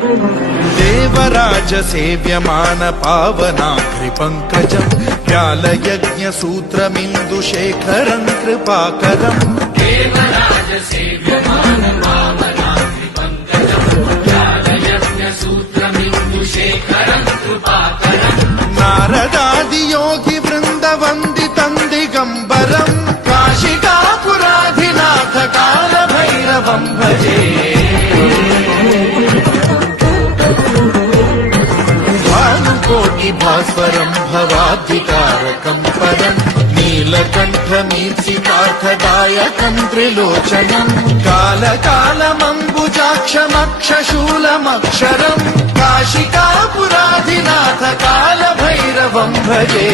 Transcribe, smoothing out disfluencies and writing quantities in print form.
देवराज सेव्यमान पावनाग्रिपङ्कजम् व्यालयज्ञसूत्रमिन्दुशेखरम् कृपाकरम् देवराज सेव्यमान पावनाग्रिपङ्कजम् व्यालयज्ञसूत्रमिन्दुशेखरम् कृपाकरम् नारदादियोगि वृन्दवन्दितम् दिगम्बरम् काशिकापुराधिनाथ कालभैरवम् भजे भास्वरम् भवाद्दितारकम् परम् नीलकण्ठमीर्षितार्थदायकम् त्रिलोचनम् कालकालमम्बुजाक्षमक्षशूलमक्षरम् काशिकापुराधिनाथ कालभैरवम् भजे